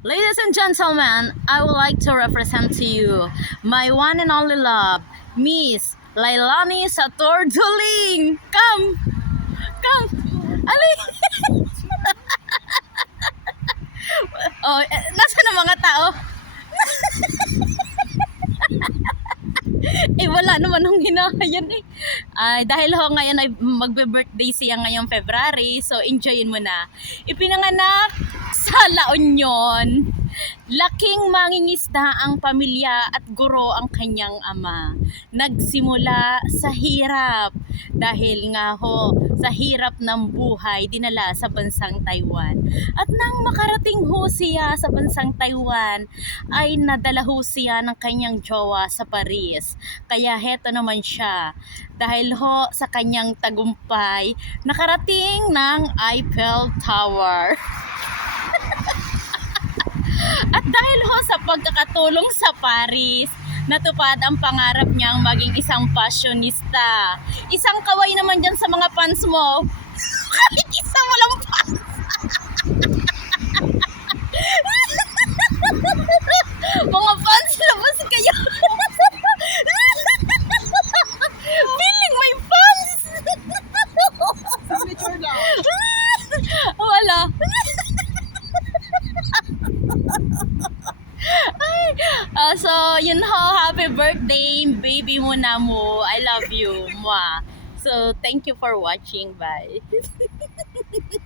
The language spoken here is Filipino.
Ladies and gentlemen, I would like to represent to you my one and only love, Miss Lailani Satorduling. Come! Come! Ali! oh, eh, nasa na mga tao? eh wala naman nung hinahayan eh. Ay, dahil ho ngayon ay magbe-birthday siya ngayong February, so enjoyin mo na. Ipinanganak La Union. Laking mangingisda ang pamilya at guro ang kanyang ama. Nagsimula sa hirap dahil nga ho sa hirap ng buhay dinala sa bansang Taiwan. At nang makarating ho siya sa bansang Taiwan ay nadala ho siya ng kanyang jowa sa Paris. Kaya heto naman siya dahil ho sa kanyang tagumpay nakarating ng Eiffel Tower. At dahil ho sa pagkakatulong sa Paris, natupad ang pangarap niyang maging isang fashionista. Isang kaway naman dyan sa mga fans mo. Kahit isa walang fans. mga fans, labas kayo. Feeling may fans. Signature lang. Wala. Ay, ah, so, yun ho, happy birthday, baby mo na mo. I love you, Mwah. So, thank you for watching. Bye.